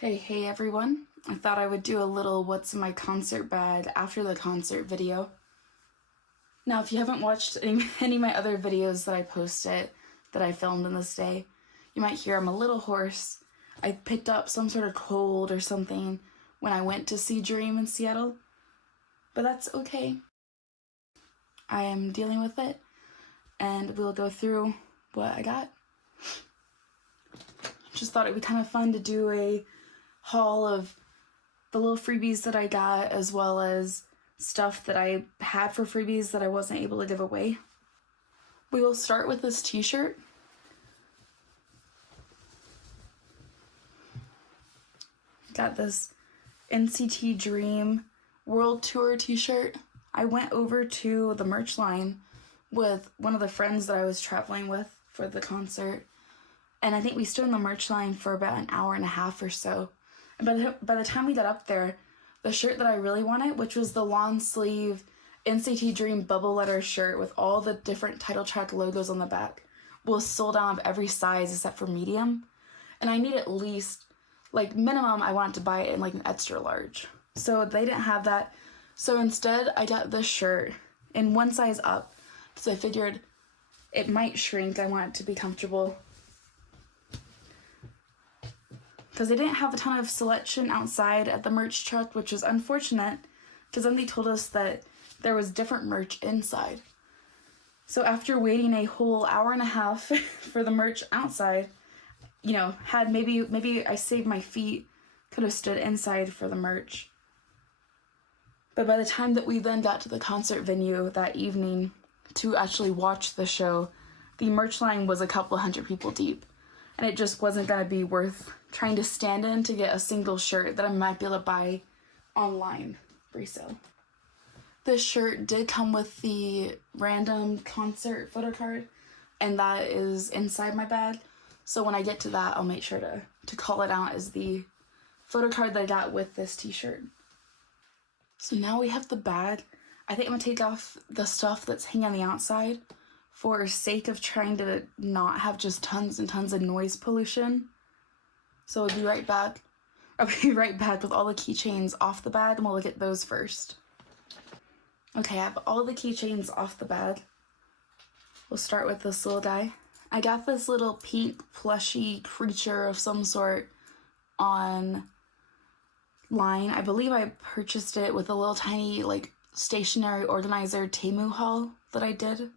Hey everyone. I thought I would do a little what's in my concert bag after the concert video. Now, if you haven't watched any of my other videos that I posted that I filmed in this day, you might hear I'm a little hoarse. I picked up some sort of cold or something when I went to see Dream in Seattle, but that's okay. I am dealing with it, and we'll go through what I got. Just thought it'd be kind of fun to do a haul of the little freebies that I got, as well as stuff that I had for freebies that I wasn't able to give away. We will start with this t-shirt. Got this NCT Dream World Tour t-shirt. I went over to the merch line with one of the friends that I was traveling with for the concert, and I think we stood in the merch line for about an hour and a half or so. And by the time we got up there, the shirt that I really wanted, which was the long sleeve NCT Dream bubble letter shirt with all the different title track logos on the back, was sold out of every size except for medium. And I need at least, like, minimum, I wanted to buy it in like an extra large. So they didn't have that. So instead, I got this shirt in one size up, because I figured it might shrink. I want it to be comfortable. Because they didn't have a ton of selection outside at the merch truck, which was unfortunate, because then they told us that there was different merch inside. So after waiting a whole hour and a half for the merch outside, you know, had maybe I saved my feet, could have stood inside for the merch. But by the time that we then got to the concert venue that evening to actually watch the show, the merch line was a couple hundred people deep. And it just wasn't going to be worth trying to stand in to get a single shirt that I might be able to buy online resale. This shirt did come with the random concert photo card, and that is inside my bag. So when I get to that, I'll make sure to call it out as the photo card that I got with this t-shirt. So now we have the bag. I think I'm going to take off the stuff that's hanging on the outside for sake of trying to not have just tons and tons of noise pollution. So I'll be right back. I'll be right back with all the keychains off the bag, and we'll look at those first. Okay, I have all the keychains off the bag. We'll start with this little guy. I got this little pink plushy creature of some sort online. I believe I purchased it with a little tiny like stationery organizer Temu haul that I did.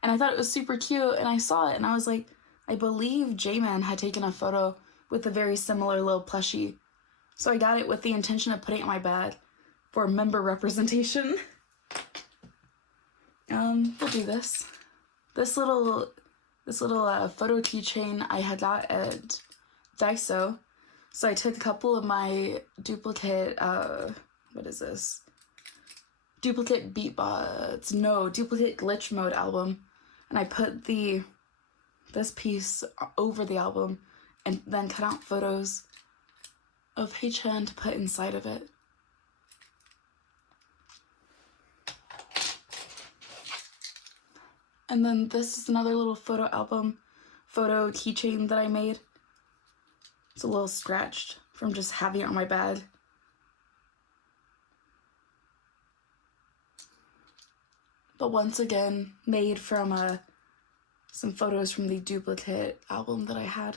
And I thought it was super cute, and I saw it, and I was like, I believe J-Man had taken a photo with a very similar little plushie. So I got it with the intention of putting it in my bag for member representation. We'll do this. This little photo keychain I had got at Daiso. So I took a couple of my duplicate, duplicate duplicate glitch mode album, and I put this piece over the album and then cut out photos of Haechan to put inside of it. And then this is another little photo keychain that I made. It's a little scratched from just having it on my bag. But once again, made from some photos from the duplicate album that I had.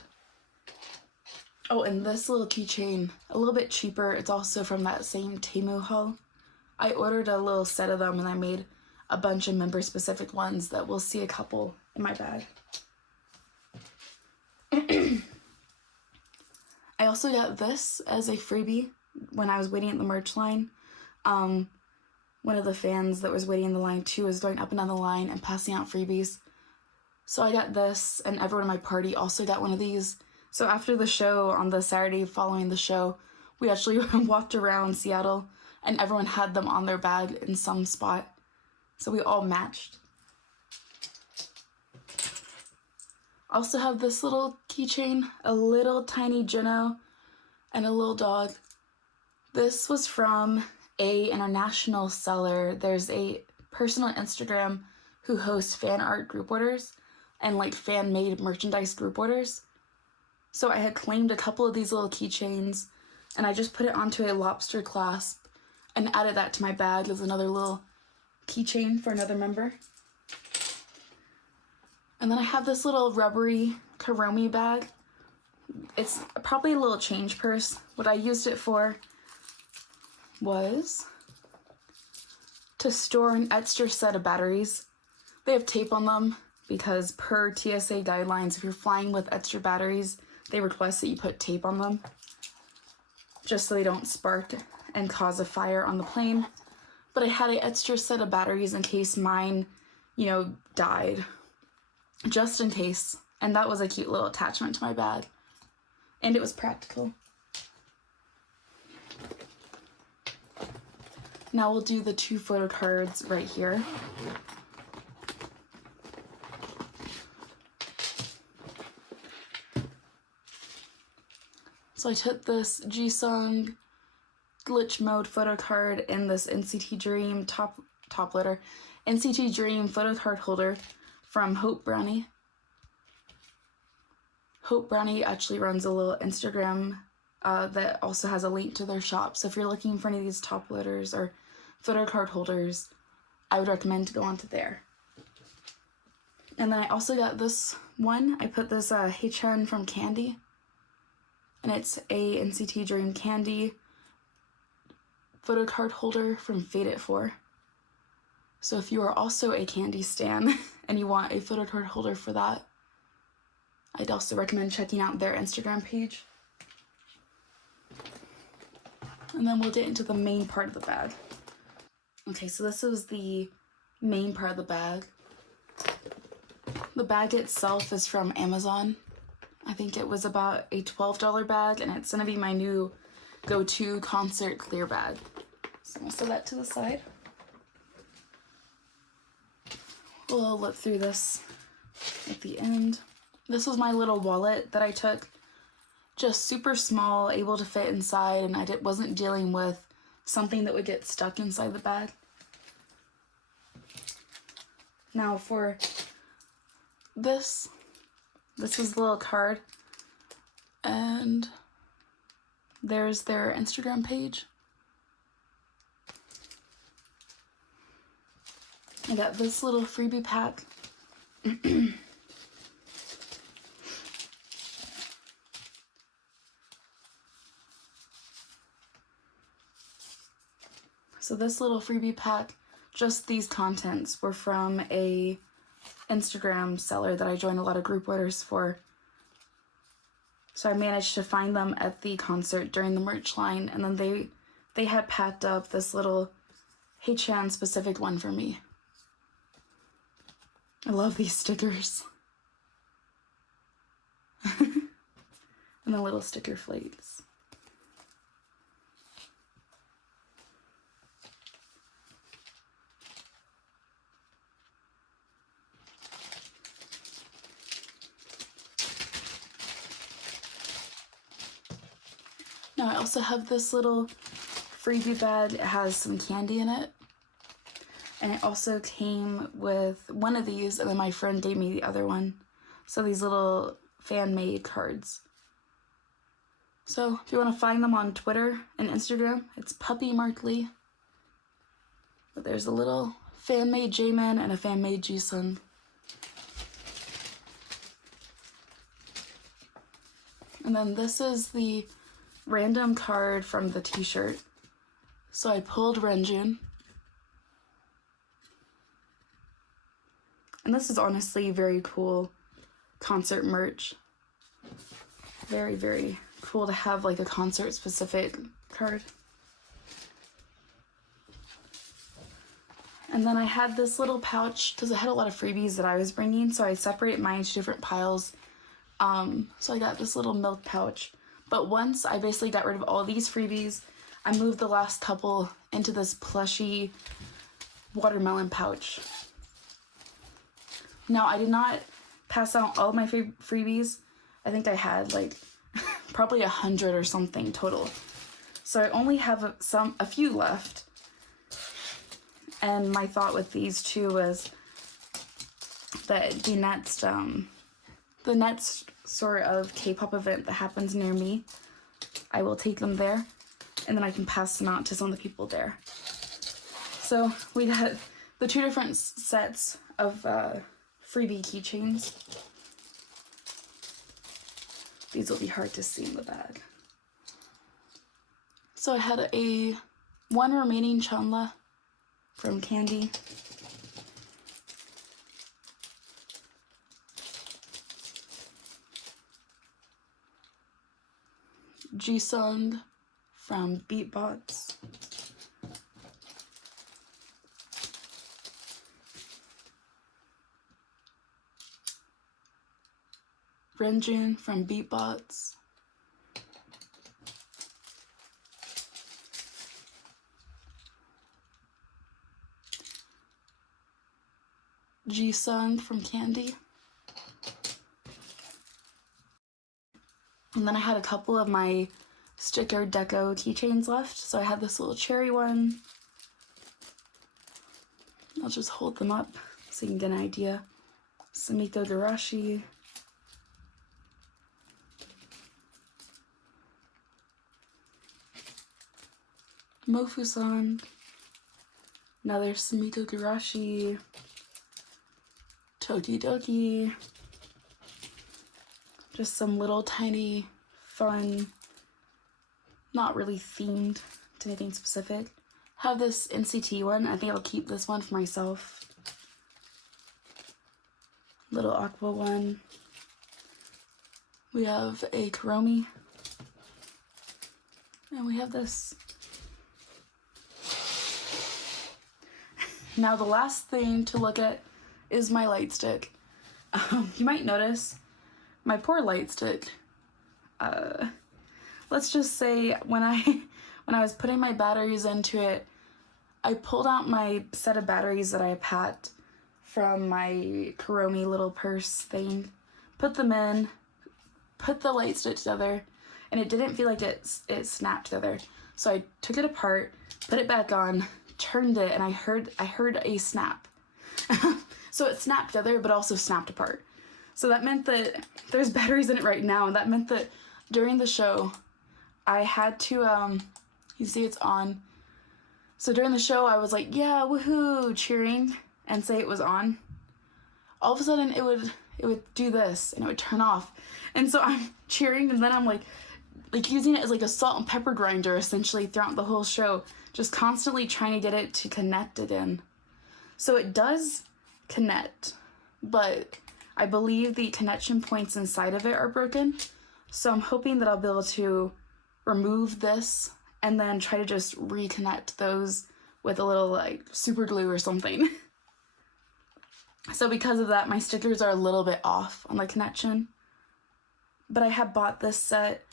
Oh, and this little keychain, a little bit cheaper. It's also from that same Temu haul. I ordered a little set of them, and I made a bunch of member-specific ones that we'll see a couple in my bag. I also got this as a freebie when I was waiting at the merch line. One of the fans that was waiting in the line too was going up and down the line and passing out freebies. So I got this, and everyone in my party also got one of these. So after the show, on the Saturday following the show, we actually walked around Seattle, and everyone had them on their bag in some spot. So we all matched. Also have this little keychain, a little tiny Geno, and a little dog. This was from a international seller. There's a person on Instagram who hosts fan art group orders and like fan-made merchandise group orders. So I had claimed a couple of these little keychains, and I just put it onto a lobster clasp and added that to my bag as another little keychain for another member. And then I have this little rubbery Karomi bag. It's probably a little change purse. What I used it for was to store an extra set of batteries. They have tape on them because per TSA guidelines, if you're flying with extra batteries, they request that you put tape on them just so they don't spark and cause a fire on the plane. But I had an extra set of batteries in case mine, died, just in case. And that was a cute little attachment to my bag. And it was practical. Now we'll do the 2 photo cards right here. So I took this Jisung glitch mode photo card in this NCT Dream top loader, NCT Dream photo card holder from Hope Brownie. Hope Brownie actually runs a little Instagram that also has a link to their shop. So if you're looking for any of these top loaders or photo card holders, I would recommend to go onto there. And then I also got this one. I put this Heichen from Candy. And it's a NCT Dream Candy photo card holder from Fade It 4. So if you are also a Candy stan and you want a photo card holder for that, I'd also recommend checking out their Instagram page. And then we'll get into the main part of the bag. Okay, so this is the main part of the bag. The bag itself is from Amazon. I think it was about a $12 bag, and it's gonna be my new go-to concert clear bag. So I'm gonna set that to the side. We'll look through this at the end. This was my little wallet that I took. Just super small, able to fit inside, and I wasn't dealing with something that would get stuck inside the bag. Now for this is the little card, and there's their Instagram page. I got this little freebie pack. So this little freebie pack, just these contents were from a Instagram seller that I joined a lot of group orders for. So I managed to find them at the concert during the merch line, and then they had packed up this little Heichen specific one for me. I love these stickers. And the little sticker flakes. Now I also have this little freebie bag. It has some candy in it. And it also came with one of these, and then my friend gave me the other one. So these little fan-made cards. So if you want to find them on Twitter and Instagram, it's Puppy Mark Lee. But there's a little fan-made Jaemin and a fan-made Jisung. And then this is the random card from the t-shirt. So I pulled Renjun. And this is honestly very cool concert merch. Very, very cool to have like a concert specific card. And then I had this little pouch because I had a lot of freebies that I was bringing, so I separated mine into different piles. So I got this little milk pouch. But once I basically got rid of all these freebies, I moved the last couple into this plushy watermelon pouch. Now, I did not pass out all of my freebies. I think I had like probably 100 or something total. So I only have a few left. And my thought with these two was that the next sort of K-pop event that happens near me, I will take them there, and then I can pass them out to some of the people there. So we got the 2 different sets of freebie keychains. These will be hard to see in the bag. So I had one remaining Chanla from Candy. Jisung from Beatbots. Renjun from Beatbots. Jisung from Candy. And then I had a couple of my sticker deco keychains left. So I had this little cherry one. I'll just hold them up so you can get an idea. Sumiko Garashi. Mofu-san. Another Sumiko Garashi. Tokidoki. Just some little tiny, fun, not really themed to anything specific. Have this NCT one. I think I'll keep this one for myself. Little aqua one. We have a Kuromi. And we have this. Now the last thing to look at is my light stick. You might notice my poor light stick. Let's just say when I was putting my batteries into it, I pulled out my set of batteries that I packed from my Kuromi little purse thing, put them in, put the light stick together, and it didn't feel like it snapped together. So I took it apart, put it back on, turned it, and I heard a snap. So it snapped together, but also snapped apart. So that meant that there's batteries in it right now, and that meant that during the show, I had to, you see it's on. So during the show, I was like, yeah, woohoo, cheering, and say it was on. All of a sudden, it would do this, and it would turn off. And so I'm cheering, and then I'm like using it as like a salt and pepper grinder, essentially, throughout the whole show, just constantly trying to get it to connect again. So it does connect, but I believe the connection points inside of it are broken. So I'm hoping that I'll be able to remove this and then try to just reconnect those with a little like super glue or something. So because of that, my stickers are a little bit off on the connection. But I had bought this set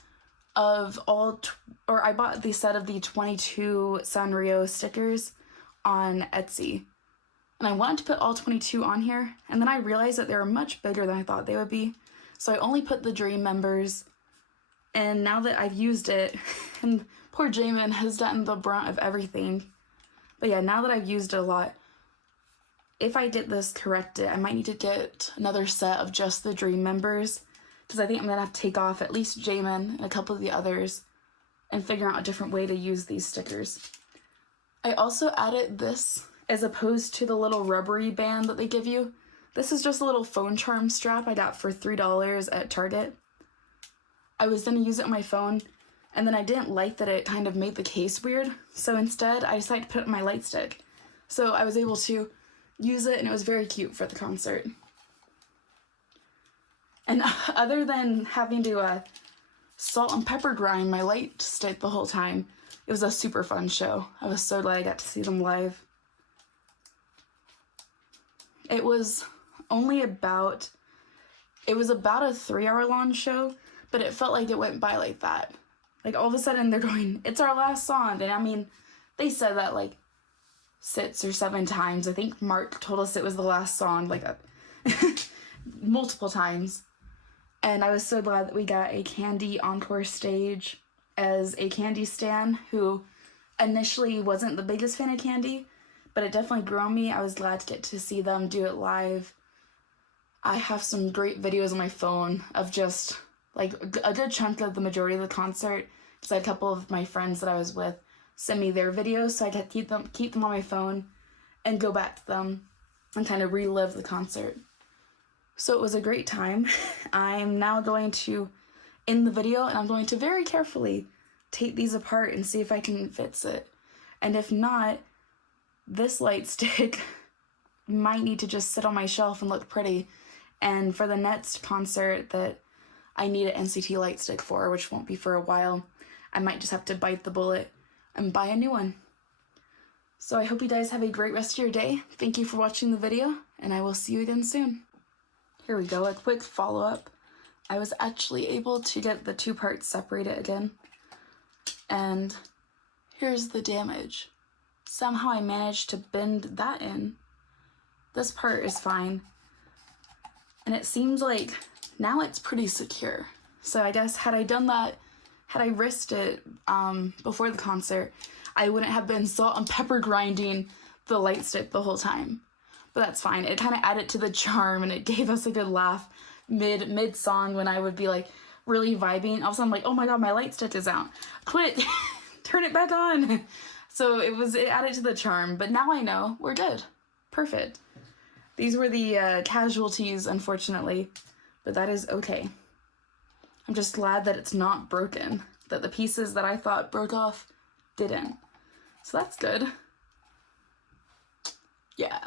of I bought the set of the 22 Sanrio stickers on Etsy. And I wanted to put all 22 on here, and then I realized that they were much bigger than I thought they would be. So I only put the Dream members, and now that I've used it, and poor Jamin has gotten the brunt of everything. But yeah, now that I've used it a lot, if I get this corrected, I might need to get another set of just the Dream members, because I think I'm going to have to take off at least Jamin and a couple of the others and figure out a different way to use these stickers. I also added this as opposed to the little rubbery band that they give you. This is just a little phone charm strap I got for $3 at Target. I was going to use it on my phone, and then I didn't like that it kind of made the case weird, so instead I decided to put it on my light stick. So I was able to use it, and it was very cute for the concert. And other than having to salt and pepper grind my light stick the whole time, it was a super fun show. I was so glad I got to see them live. It was about a 3-hour long show, but it felt like it went by like that. Like all of a sudden they're going, it's our last song. And I mean, they said that like 6 or 7 times. I think Mark told us it was the last song like multiple times. And I was so glad that we got a Candy encore stage as a Candy stan who initially wasn't the biggest fan of Candy, but it definitely grew on me. I was glad to get to see them do it live. I have some great videos on my phone of just like a good chunk of the majority of the concert, because I had a couple of my friends that I was with send me their videos, so I could keep them on my phone and go back to them and kind of relive the concert. So it was a great time. I'm now going to end the video, and I'm going to very carefully take these apart and see if I can fix it. And if not, this light stick might need to just sit on my shelf and look pretty. And for the next concert that I need an NCT light stick for, which won't be for a while, I might just have to bite the bullet and buy a new one. So I hope you guys have a great rest of your day. Thank you for watching the video, and I will see you again soon. Here we go, a quick follow-up. I was actually able to get the two parts separated again, and here's the damage. Somehow I managed to bend that in. This part is fine, and it seems like now it's pretty secure. So I guess had I done that, had I risked it before the concert, I wouldn't have been salt and pepper grinding the light stick the whole time. But that's fine. It kind of added to the charm, and it gave us a good laugh mid song when I would be like really vibing. All of a sudden I'm like, oh my god, my light stick is out. Quit, turn it back on. So it added to the charm, but now I know we're good. Perfect. These were the casualties, unfortunately, but that is okay. I'm just glad that it's not broken, that the pieces that I thought broke off didn't. So that's good. Yeah.